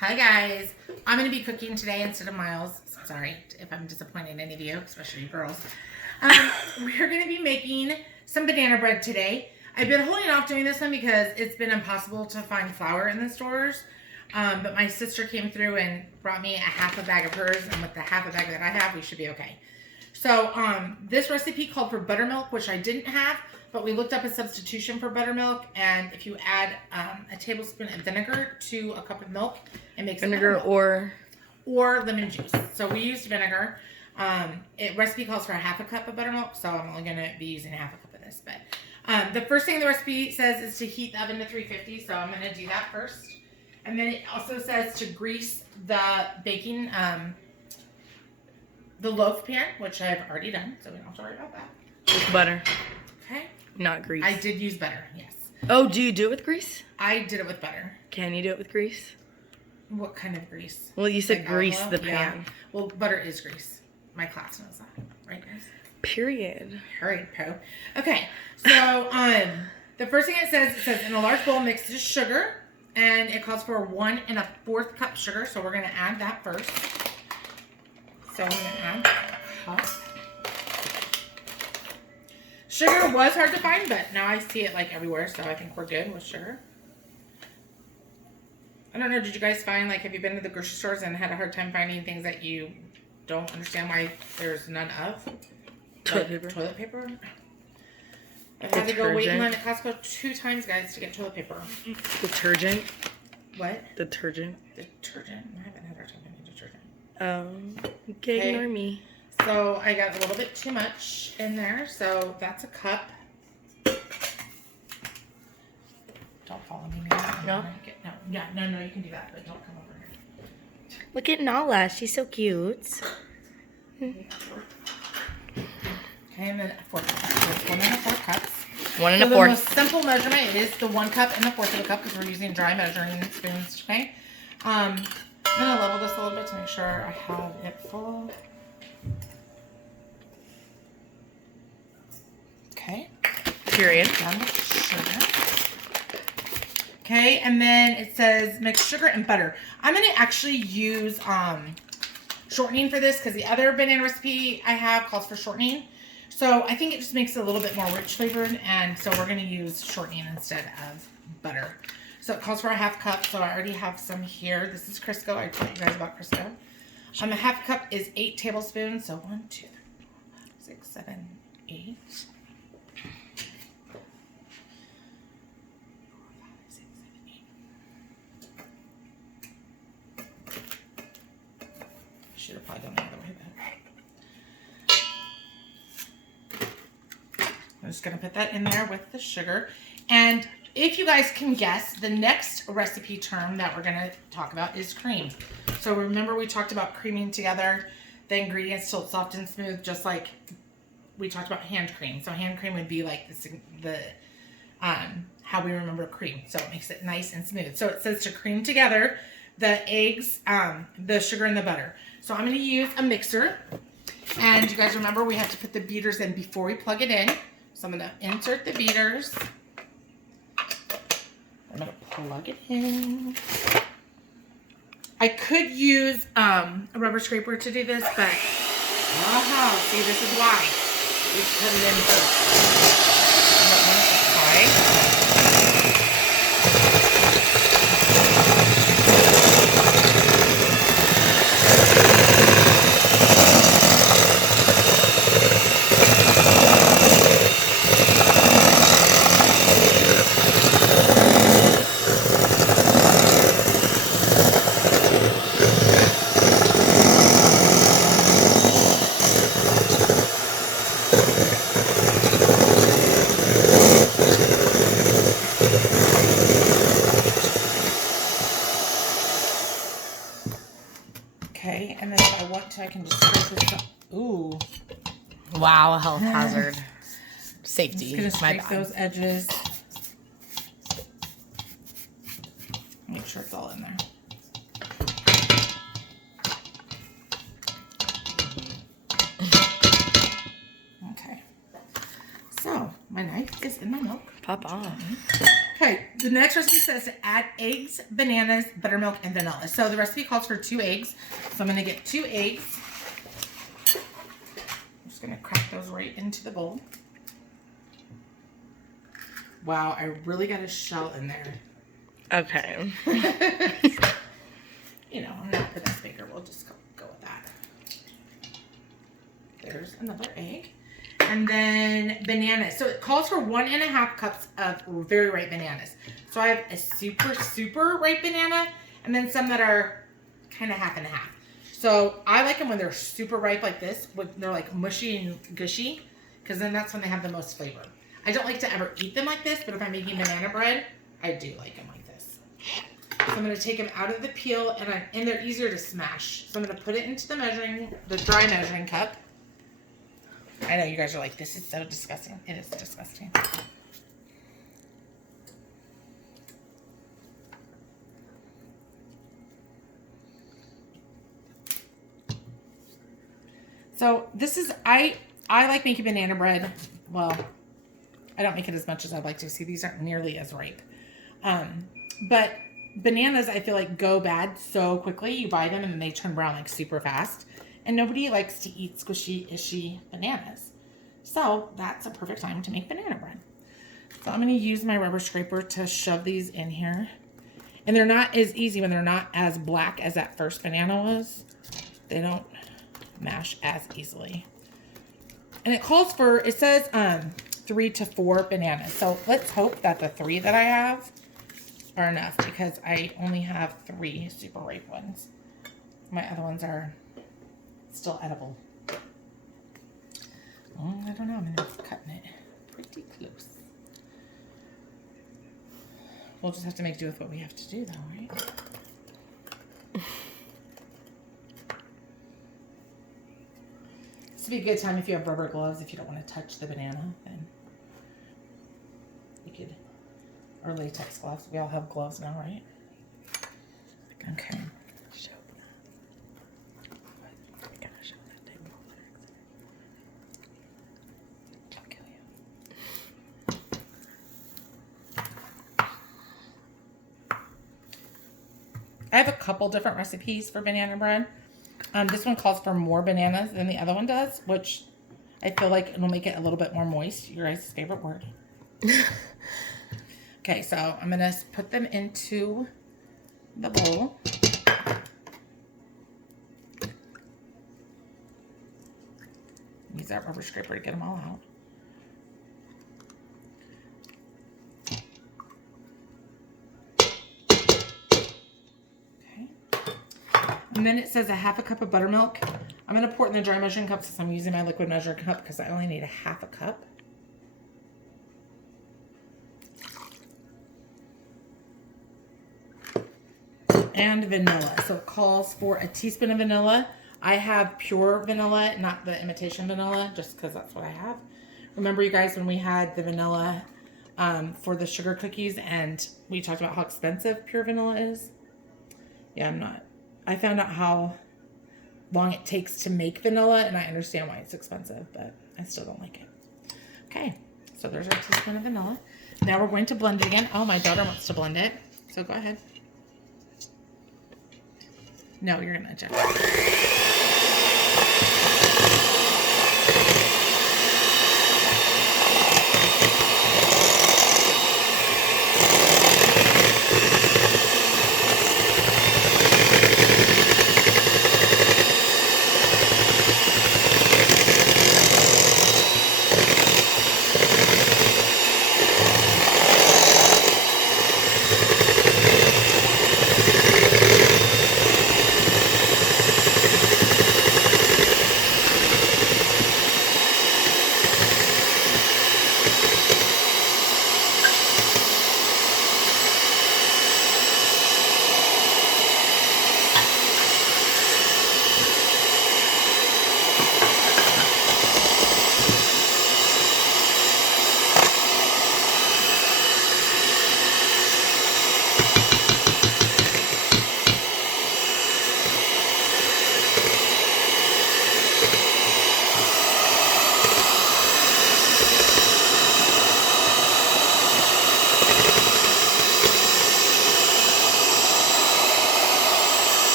Hi guys, I'm going to be cooking today instead of Miles. Sorry if I'm disappointing any of you, especially you girls. We're going to be making some banana bread today. I've been holding off doing this one because it's been impossible to find flour in the stores. But my sister came through and brought me a half a bag of hers, and with the half a bag that I have, we should be okay. So this recipe called for buttermilk, which I didn't have, but we looked up a substitution for buttermilk, and if you add a tablespoon of vinegar to a cup of milk, it makes vinegar or lemon juice. So we used vinegar. Recipe calls for a half a cup of buttermilk, so I'm only going to be using half a cup of this. But the first thing the recipe says is to heat the oven to 350, so I'm going to do that first. And then it also says to grease the baking, the loaf pan, which I've already done, so we don't have to worry about that. with butter. Okay. Not grease. I did use butter, yes. Oh, do you do it with grease? I did it with butter. Can you do it with grease? What kind of grease? Well, you said Like grease olive the oil? pan. Yeah. Well, butter is grease. My class knows that, right, guys? Period. All right, Po. Okay, so the first thing it says in a large bowl mix the sugar, and it calls for 1 1/4 cup sugar. So we're gonna add that first. So I'm gonna add a cup. Sugar was hard to find, but now I see it like everywhere, so I think we're good with sugar. I don't know, did you guys find, like, have you been to the grocery stores and had a hard time finding things that you don't understand why there's none of? Toilet paper. Toilet paper? I've had to go wait in line at Costco 2 times, guys, to get toilet paper. Detergent. What? Detergent. Detergent? I haven't had a hard time finding detergent. Okay, ignore me. So I got a little bit too much in there, so that's a cup. Don't follow me now. No? No, you can do that, but don't come over here. Look at Nala. She's so cute. Okay, and then 4 cups. 1 1/4 cups. 1 So 1/4. the most simple measurement is the 1 cup and 1/4 of a cup because we're using dry measuring spoons today. I'm gonna level this a little bit to make sure I have it full. Okay. Period. Done with sugar. Okay, and then it says mix sugar and butter. I'm gonna actually use shortening for this because the other banana recipe I have calls for shortening. So I think it just makes it a little bit more rich flavored, and so we're gonna use shortening instead of butter. So it calls for a 1/2 cup, so I already have some here. This is Crisco. I told you guys about Crisco. A 1/2 cup is 8 tablespoons, so 1, 2, 3, 4, 5, 6, 7, 8. Should have probably done the other way, but I'm just gonna put that in there with the sugar. And if you guys can guess, the next recipe term that we're gonna talk about is cream. So remember we talked about creaming together the ingredients till it's soft and smooth, just like we talked about hand cream. So hand cream would be like the how we remember cream. So it makes it nice and smooth. So it says to cream together the eggs, the sugar and the butter. So I'm going to use a mixer, and you guys remember we have to put the beaters in before we plug it in. So I'm going to insert the beaters. I'm going to plug it in. I could use a rubber scraper to do this, but see, this is why we put it in first. Okay, and then if I want to, I can just scrape this up. Ooh. Wow, a health hazard. Safety. I'm just gonna scrape those edges. Make sure it's all in there. Okay. So, My knife is in my milk. Pop on. Okay, the next recipe says to add eggs, bananas, buttermilk, and vanilla. So the recipe calls for 2 eggs. So I'm going to get 2 eggs. I'm just going to crack those right into the bowl. Wow, I really got a shell in there. Okay. You know, I'm not the best baker. We'll just go with that. There's another egg. And then bananas. So it calls for 1.5 cups of very ripe bananas. So I have a super, super ripe banana and then some that are kind of half and half. So I like them when they're super ripe like this, when they're like mushy and gushy, because then that's when they have the most flavor. I don't like to ever eat them like this, but if I'm making banana bread, I do like them like this. So I'm going to take them out of the peel, and they're easier to smash. So I'm going to put it into the dry measuring cup. I know you guys are like, this is so disgusting. It is disgusting. So this is, I like making banana bread. Well, I don't make it as much as I'd like to. See, these aren't nearly as ripe. But bananas, I feel like, go bad so quickly. You buy them and then they turn brown like super fast. And nobody likes to eat squishy, ishy bananas. So that's a perfect time to make banana bread. So I'm going to use my rubber scraper to shove these in here. And they're not as easy when they're not as black as that first banana was. They don't mash as easily. And it calls for, it says 3 to 4 bananas. So let's hope that the 3 that I have are enough, because I only have 3 super ripe ones. My other ones are still edible. I don't know. I'm cutting it pretty close. We'll just have to make do with what we have to do, though, right? This would be a good time if you have rubber gloves. If you don't want to touch the banana, then you could, or latex gloves. We all have gloves now, right? Okay. I have a couple different recipes for banana bread. This one calls for more bananas than the other one does, which I feel like it'll make it a little bit more moist. Your guys' favorite word. Okay, so I'm going to put them into the bowl. Use that rubber scraper to get them all out. And then it says 1/2 cup of buttermilk. I'm going to pour it in the dry measuring cup since I'm using my liquid measuring cup, because I only need 1/2 cup. And vanilla. So it calls for a teaspoon of vanilla. I have pure vanilla, not the imitation vanilla, just because that's what I have. Remember, you guys, when we had the vanilla for the sugar cookies and we talked about how expensive pure vanilla is? Yeah, I found out how long it takes to make vanilla, and I understand why it's expensive, but I still don't like it. Okay, so there's our teaspoon of vanilla. Now we're going to blend it again. Oh, my daughter wants to blend it, so go ahead. No, you're gonna eject it.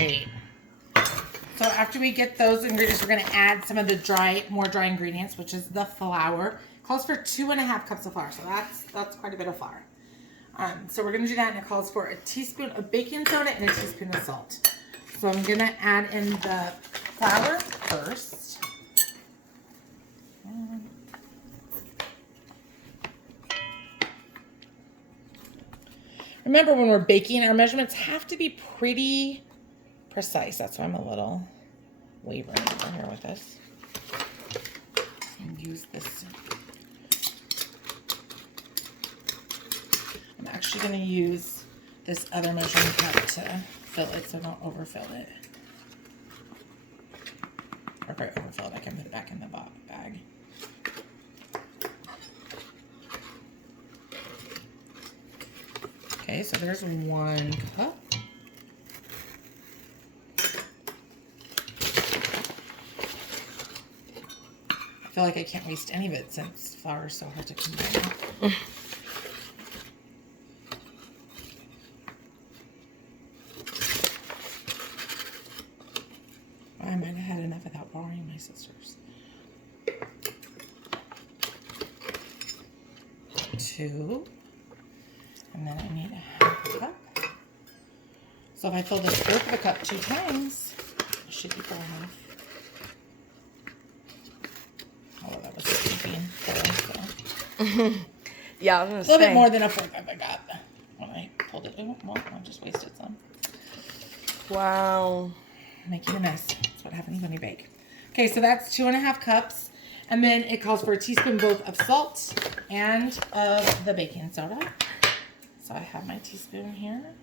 right. So after we get those ingredients, we're going to add some of the more dry ingredients, which is the flour. It calls for 2.5 cups of flour, so that's quite a bit of flour. So we're going to do that, and it calls for a teaspoon of baking soda and a teaspoon of salt. So I'm going to add in the flour first. Remember, when we're baking, our measurements have to be pretty precise. That's why I'm a little wavering over here with this. And use this. I'm actually going to use this other measuring cup to fill it, so don't overfill it. Or if I overfill it, I can put it back in the bag. Okay, so there's 1 cup. I feel like I can't waste any of it since flour is so hard to combine. I might have had enough without borrowing my sister's. 2. And then I need a 1/2 cup. So if I fill this 1/4 of a cup 2 times, it should equal enough. Although that was sleeping. So. Yeah, I was A gonna little say. bit more than a 1/4 cup I got when I pulled it. Well, I just wasted some. Wow. Making a mess. That's what happens when you bake. Okay, so that's 2.5 cups. And then it calls for a teaspoon both of salt and of the baking soda. So I have my teaspoon here.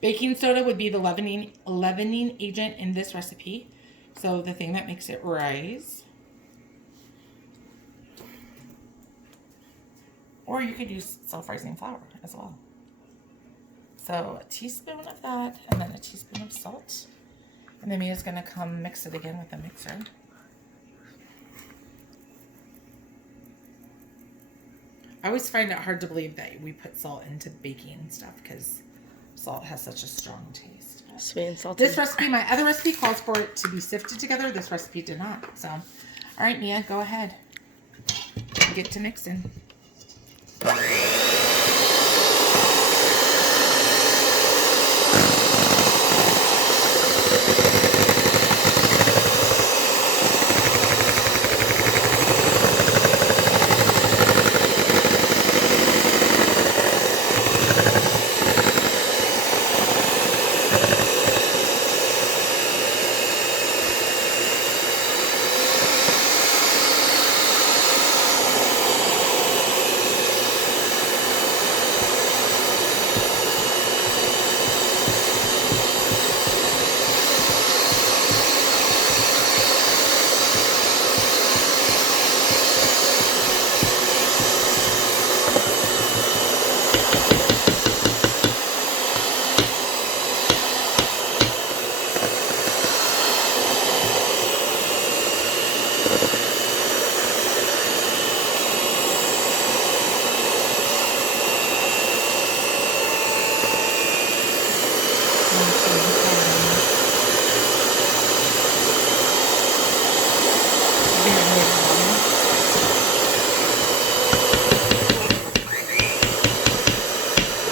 Baking soda would be the leavening agent in this recipe. So the thing that makes it rise. Or you could use self-rising flour as well. So a teaspoon of that, and then a teaspoon of salt. And then Mia's going to come mix it again with the mixer. I always find it hard to believe that we put salt into baking stuff because salt has such a strong taste. Sweet and salty. This recipe, my other recipe calls for it to be sifted together. This recipe did not. So, all right, Mia, go ahead. Get to mixing.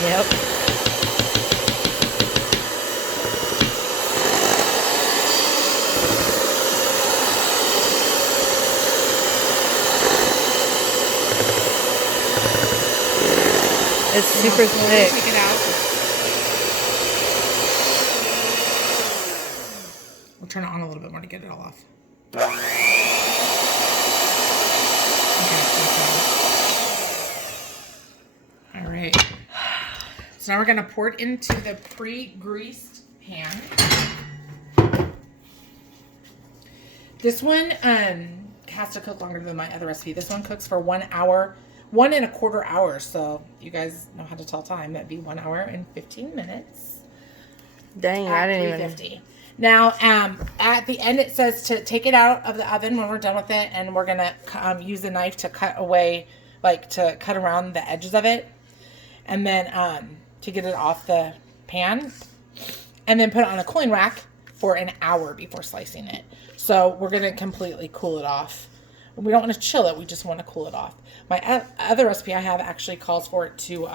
Yep. It's super thick. Take it out. We'll turn it on a little bit more to get it all off. Okay, all right. So now we're going to pour it into the pre-greased pan. This one has to cook longer than my other recipe. This one cooks for 1 hour, 1.25 hours. So you guys know how to tell time. That'd be 1 hour and 15 minutes. Dang, I didn't even. 350. Now, at the end, it says to take it out of the oven when we're done with it, and we're gonna use a knife to cut away like to cut around the edges of it, and then to get it off the pan, and then put it on a cooling rack for an hour before slicing it. So we're going to completely cool it off. We don't want to chill it. We just want to cool it off. My other recipe I have actually calls for it to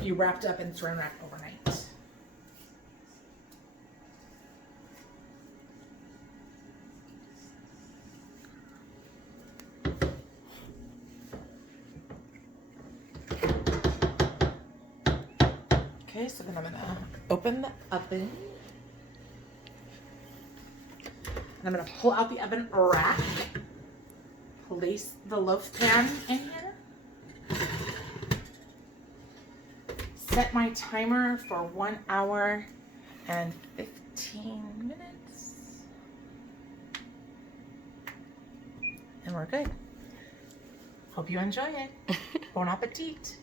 be wrapped up in saran wrap overnight. Okay, so then I'm going to open the oven. And I'm going to pull out the oven rack. Place the loaf pan in here. Set my timer for 1 hour and 15 minutes. And we're good. Hope you enjoy it. Bon appetit.